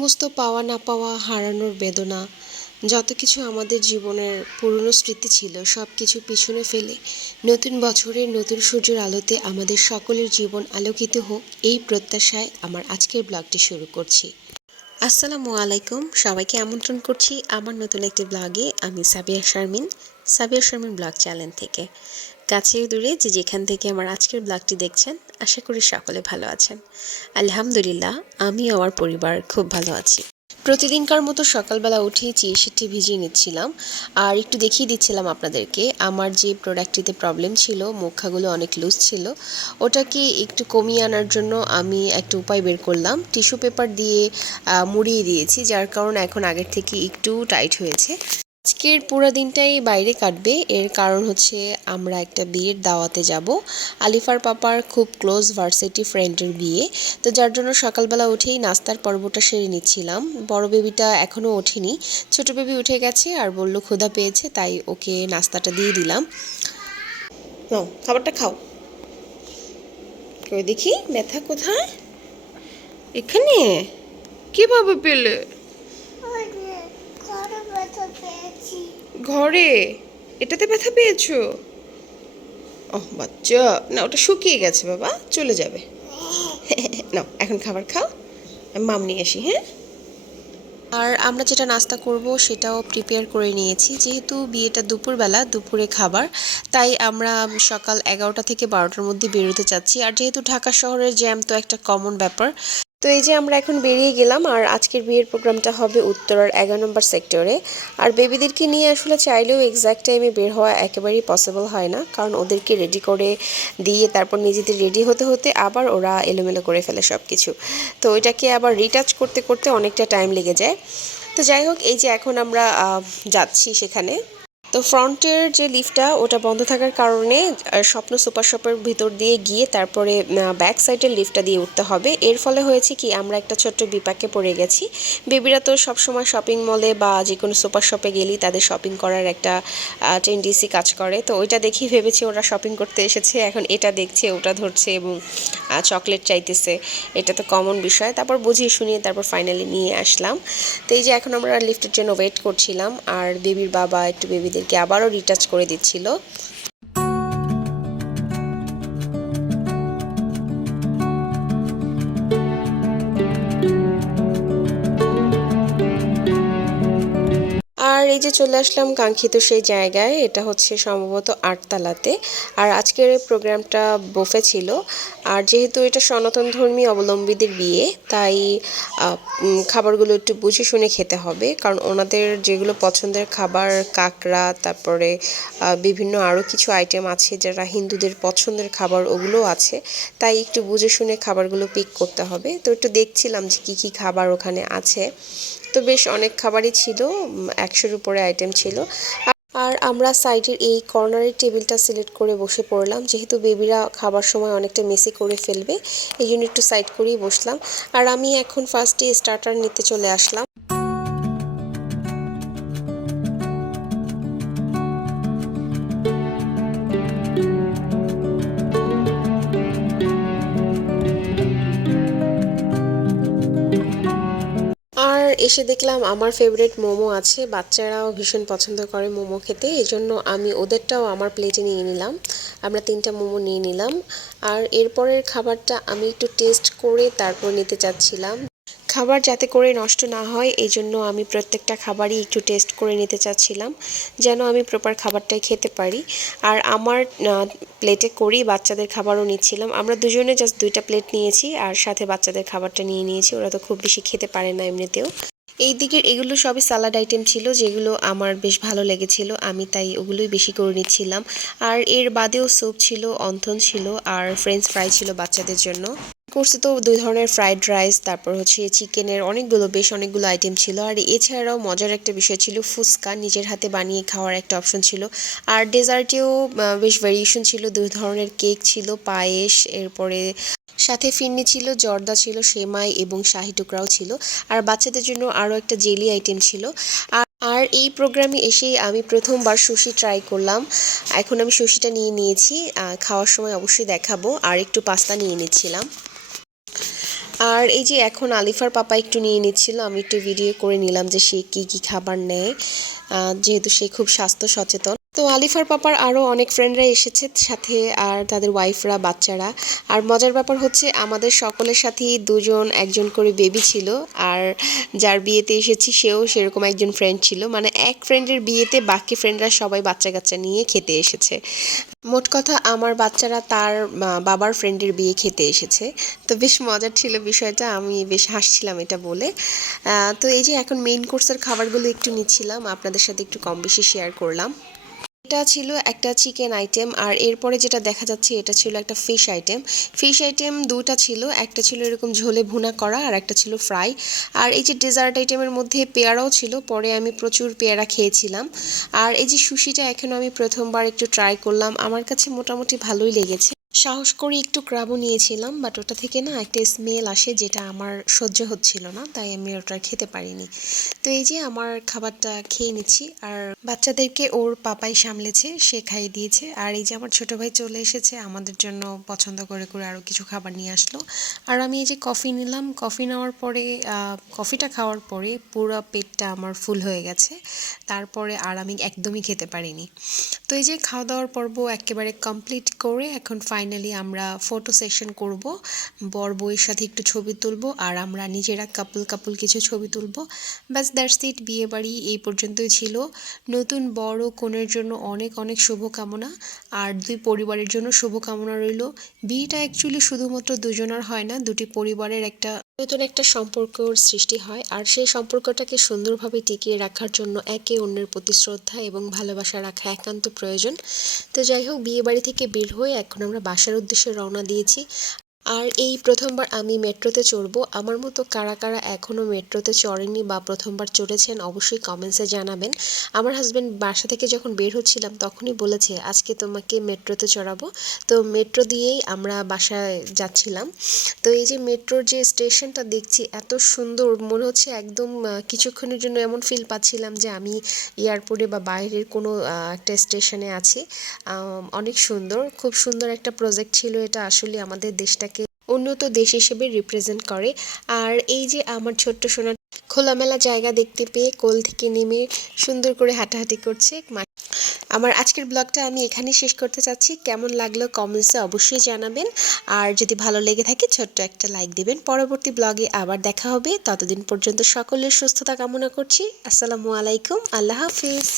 সমস্ত পাওয়া না পাওয়া, হারানোর বেদনা, যত কিছু আমাদের জীবনের পুরনো স্মৃতি ছিল সব কিছু পিছনে ফেলে নতুন বছরের নতুন সূর্যের আলোতে আমাদের সকলের জীবন আলোকিত হোক, এই প্রত্যাশায় আমার আজকের ব্লগটি শুরু করছি। আসসালামু আলাইকুম, সবাইকে আমন্ত্রণ করছি আমার নতুন একটি ব্লগে। আমি সাবিয়া শারমিন ব্লগ চ্যানেল থেকে। কাছে দূরে যে যেখান থেকে আমার আজকের ব্লগটি দেখছেন, আশা করি সকলে ভালো আছেন। আলহামদুলিল্লাহ, আমি আমার পরিবার খুব ভালো আছি। প্রতিদিনকার মতো সকালবেলা উঠেই চিয়াশিটটি ভিজিয়ে নিচ্ছিলাম আর একটু দেখিয়ে দিচ্ছিলাম আপনাদেরকে আমার যে প্রোডাক্টটিতে প্রবলেম ছিল, মুখাগুলো অনেক লুজ ছিল, ওটাকে একটু কমিয়ে আনার জন্য আমি একটা উপায় বের করলাম। টিস্যু পেপার দিয়ে মুড়িয়ে দিয়েছি, যার কারণে এখন আগের থেকে একটু টাইট হয়েছে। আজকের পুরো দিনটাই বাইরে কাটবে, এর কারণ হচ্ছে আমরা একটা বিয়ের দাওয়াতে যাব। আলিফার পাপার খুব ক্লোজ ভার্সিটি ফ্রেন্ডের বিয়ে, তো যার জন্য সকালবেলা উঠেই নাস্তার পর্বটা সেরে নিচ্ছিলাম। বড় বেবিটা এখনও ওঠেনি, ছোট বেবি উঠে গেছে আর বলল ক্ষুধা পেয়েছে, তাই ওকে নাস্তাটা দিয়ে দিলাম। নাও খাবারটা খাও। কই দেখি ব্যথা কোথায়? এখানে কিভাবে পেলে? ঘরে এটাতে ব্যথা পেয়েছো? ওহ বাচ্চা, না ওটা শুকিয়ে গেছে বাবা, চলে যাবে। নাও এখন খাবার খাও, আমি মাম নিয়ে আসি। হ্যাঁ, আর আমরা যেটা নাস্তা করব সেটাও প্রিপেয়ার করে নিয়েছি। যেহেতু বিয়েটা দুপুরবেলা, দুপুরে খাবার, তাই আমরা সকাল 11টা থেকে 12টার মধ্যে বেরোতে চাচ্ছি। আর যেহেতু ঢাকা শহরের জ্যাম তো একটা কমন ব্যাপার, তো এই যে আমরা এখন বেরিয়ে গেলাম। আর আজকের বিয়ের প্রোগ্রামটা হবে উত্তরার 11 নম্বর সেক্টরে। আর বেবিদেরকে নিয়ে আসলে চাইলেও এক্স্যাক্ট টাইমে বের হওয়া একেবারেই পসিবল হয় না, কারণ ওদেরকে রেডি করে দিয়ে তারপর নিজেদের রেডি হতে হতে আবার ওরা এলোমেলো করে ফেলে সব কিছু। তো ওইটাকে আবার রিটাচ করতে করতে অনেকটা টাইম লেগে যায়। তো যাই হোক, এই যে এখন আমরা যাচ্ছি সেখানে। তো ফ্রন্টের যে লিফটটা ওটা বন্ধ থাকার কারণে স্বপ্ন সুপার শপের ভিতর দিয়ে গিয়ে তারপরে ব্যাক সাইডের লিফটটা দিয়ে উঠতে হবে। এর ফলে হয়েছে কি, আমরা একটা ছোট্ট বিপাকে পড়ে গেছি। বেবিরা তো সবসময় শপিং মলে বা যে কোনো সুপার শপে গেলেই তাদের শপিং করার একটা টেন্ডেন্সি কাজ করে। তো ওইটা দেখেই ভেবেছি ওরা শপিং করতে এসেছে, এখন এটা দেখছে, ওটা ধরছে এবং চকলেট চাইতেছে। এটা তো কমন বিষয়। তারপর বুঝিয়ে শুনিয়ে তারপর ফাইনালি নিয়ে আসলাম। তো এই যে এখন আমরা লিফটের জন্য ওয়েট করছিলাম, আর বেবির বাবা একটু বেবিদেরকে আবারও রিটাচ করে দিচ্ছিল। আর এই যে চলে আসলাম কাঙ্ক্ষিত সেই জায়গায়, এটা হচ্ছে সম্ভবত 8তলাতে। আর আজকের এই প্রোগ্রামটা বুফে ছিল। আর যেহেতু এটা সনাতন ধর্মী অবলম্বীদের বিয়ে, তাই খাবারগুলো একটু বুঝে শুনে খেতে হবে, কারণ ওনাদের যেগুলো পছন্দের খাবার, কাঁকড়া, তারপরে বিভিন্ন আরও কিছু আইটেম আছে যারা হিন্দুদের পছন্দের খাবার, ওগুলো আছে। তাই একটু বুঝে শুনে খাবারগুলো পিক করতে হবে। তো একটু দেখছিলাম যে কী কী খাবার ওখানে আছে। তো বেশ অনেক খাবারই ছিল, 100-এর উপরে আইটেম ছিল। আর আমরা সাইডের এই কর্নারের টেবিলটা সিলেক্ট করে বসে পড়লাম, যেহেতু বেবিরা খাবার সময় অনেকটা মেসি করে ফেলবে, এই জন্য একটু সাইড করেই বসলাম। আর আমি এখন ফার্স্টে স্টার্টার নিতে চলে আসলাম। আর এসে দেখলাম আমার ফেভারিট মোমো আছে, বাচ্চারাও ভীষণ পছন্দ করে মোমো খেতে, এজন্য আমি ওদেরটাও আমার প্লেটে নিয়ে নিলাম। আমরা 3টা মোমো নিয়ে নিলাম। আর এরপরের খাবারটা আমি একটু টেস্ট করে তারপর নিতে চাচ্ছিলাম। খাবার যাতে করে নষ্ট না হয়, এই জন্য আমি প্রত্যেকটা খাবারই একটু টেস্ট করে নিতে চাচ্ছিলাম, যেন আমি প্রপার খাবারটাই খেতে পারি। আর আমার প্লেটে করেই বাচ্চাদের খাবারও নিচ্ছিলাম। আমরা দুজনে জাস্ট 2টা প্লেট নিয়েছি, আর সাথে বাচ্চাদের খাবারটা নিয়ে নিয়েছি। ওরা তো খুব বেশি খেতে পারে না এমনিতেও। এই দিকের এগুলো সবই সালাড আইটেম ছিল, যেগুলো আমার বেশ ভালো লেগেছিল, আমি তাই ওগুলোই বেশি করে নিচ্ছিলাম। আর এর বাদেও স্যুপ ছিল, অন্থন ছিল, আর ফ্রেঞ্চ ফ্রাই ছিল বাচ্চাদের জন্য। কোর্সে তো 2 ধরনের ফ্রাইড রাইস, তারপর হচ্ছে চিকেনের বেশ অনেকগুলো আইটেম ছিল। আর এছাড়াও মজার একটা বিষয় ছিল ফুচকা, নিজের হাতে বানিয়ে খাওয়ার একটা অপশন ছিল। আর ডেজার্টেও বেশ ভেরিয়েশন ছিল, 2 ধরনের কেক ছিল, পায়েস, এরপরে সাথে ফিরনি ছিল, জর্দা ছিল, সেমাই এবং শাহি টুকরাও ছিল। আর বাচ্চাদের জন্য আরও একটা জেলি আইটেম ছিল। আর এই প্রোগ্রামে এসেই আমি প্রথমবার সুশি ট্রাই করলাম। এখন আমি সুশিটা নিয়ে নিয়েছি, খাওয়ার সময় অবশ্যই দেখাবো। আর একটু পাস্তা নিয়ে নিচ্ছিলাম। আর এই যে এখন আলিফার পাপা একটু নিয়ে নিচ্ছিল, আমি একটু ভিডিও করে নিলাম যে সে কি কি খাবার নেয়, যেহেতু সে খুব স্বাস্থ্য সচেতন। তো আলিফার পাপার আরও অনেক ফ্রেন্ডরা এসেছে সাথে, আর তাদের ওয়াইফরা, বাচ্চারা। আর মজার ব্যাপার হচ্ছে আমাদের সকলের সাথেই একজন করে বেবি ছিল। আর যার বিয়েতে এসেছি সেও সেরকম একজন ফ্রেন্ড ছিল, মানে এক ফ্রেন্ডের বিয়েতে বাকি ফ্রেন্ডরা সবাই বাচ্চা কাচ্চা নিয়ে খেতে এসেছে। মোট কথা আমার বাচ্চারা তার বাবার ফ্রেন্ডের বিয়ে খেতে এসেছে। তো বেশ মজার ছিল বিষয়টা, আমি বেশ হাসছিলাম এটা বলে। তো এই যে এখন মেইন কোর্সের খাবারগুলো একটু নিচ্ছিলাম, আপনাদের সাথে একটু কম বেশি শেয়ার করলাম। এটা ছিল একটা চিকেন আইটেম, আর এরপরে যেটা দেখা যাচ্ছে এটা ছিল একটা ফিশ আইটেম। ফিশ আইটেম দুটা ছিল, একটা ছিল এরকম ঝোলে ভুনা করা আর একটা ছিল ফ্রাই। আর এই যে ডেজার্ট আইটেমের মধ্যে পেয়ারাও ছিল, পরে আমি প্রচুর পেয়ারা খেয়েছিলাম। আর এই যে সুশিটা এখন আমি প্রথমবার একটু ট্রাই করলাম, আমার কাছে মোটামুটি ভালোই লেগেছে। সাহস করে একটু ক্রাবও নিয়েছিলাম, বাট ওটা থেকে না একটা স্মেল আসে যেটা আমার সহ্য হচ্ছিল না, তাই আমি ওটা খেতে পারিনি। তো এই যে আমার খাবারটা খেয়ে নিচ্ছি, আর বাচ্চাদেরকে ওর পাপাই সামলেছে, সে খাইয়ে দিয়েছে। আর এই যে আমার ছোট ভাই চলে এসেছে আমাদের জন্য পছন্দ করে করে আরও কিছু খাবার নিয়ে আসলো। আর আমি এই যে কফি নিলাম, কফি নেওয়ার পরে কফিটা খাওয়ার পরে পুরো পেটটা আমার ফুল হয়ে গেছে, তারপরে আর আমি একদমই খেতে পারিনি। তো এই যে খাওয়া দাওয়ার পর্ব একেবারে কমপ্লিট করে এখন ফাইনালি আমরা ফটো সেশন করব, বর বউয়ের সাথে একটু ছবি তুলব, আর আমরা নিজেরা কাপল কাপল কিছু ছবি তুলব। ব্যাস দ্যাটস ইট, বিয়ে বাড়ি এই পর্যন্তই ছিল। নতুন বর ও কনের জন্য অনেক অনেক শুভকামনা, আর দুই পরিবারের জন্য শুভকামনা রইল। বিয়েটা অ্যাকচুয়ালি শুধুমাত্র দুজনের হয় না, দুটি পরিবারের একটা নতুন একটা সম্পর্কর সৃষ্টি হয়, আর সেই সম্পর্কটাকে সুন্দরভাবে টিকিয়ে রাখার জন্য একে অন্যের প্রতি শ্রদ্ধা এবং ভালোবাসা রাখা একান্ত প্রয়োজন। তো যাই হোক, বিয়ে বাড়ি থেকে বের হয়ে এখন আমরা বাসার উদ্দেশ্যে রওনা দিয়েছি। আর এই প্রথমবার আমি মেট্রোতে চড়বো। আমার মতো কারা কারা এখনও মেট্রোতে চড়েনি বা প্রথমবার চড়েছেন অবশ্যই কমেন্টসে জানাবেন। আমার হাজব্যান্ড বাসা থেকে যখন বের হচ্ছিলাম তখনই বলেছে আজকে তোমাকে মেট্রোতে চড়াবো। তো মেট্রো দিয়েই আমরা বাসায় যাচ্ছিলাম। তো এই যে মেট্রোর যে স্টেশনটা দেখছি এত সুন্দর, মনে হচ্ছে একদম কিছুক্ষণের জন্য এমন ফিল পাচ্ছিলাম যে আমি এয়ারপোর্টে বা বাইরের কোনো একটা স্টেশনে আছি। অনেক সুন্দর, খুব সুন্দর একটা প্রজেক্ট ছিল এটা, আসলে আমাদের দেশটাকে উন্নত দেশ হিসেবে রিপ্রেজেন্ট করে। আর এই যে আমার ছোট্ট সোনা খোলামেলা জায়গা দেখতে পেয়ে কোল থেকে নেমে সুন্দর করে হাঁটাহাঁটি করছে। আমার আজকের ব্লগটা আমি এখানেই শেষ করতে চাচ্ছি। কেমন লাগলো কমেন্টসে অবশ্যই জানাবেন, আর যদি ভালো লেগে থাকে ছোট্ট একটা লাইক দিবেন। পরবর্তী ব্লগে আবার দেখা হবে, ততদিন পর্যন্ত সকলের সুস্থতা কামনা করছি। আসসালামু আলাইকুম, আল্লাহ হাফিজ।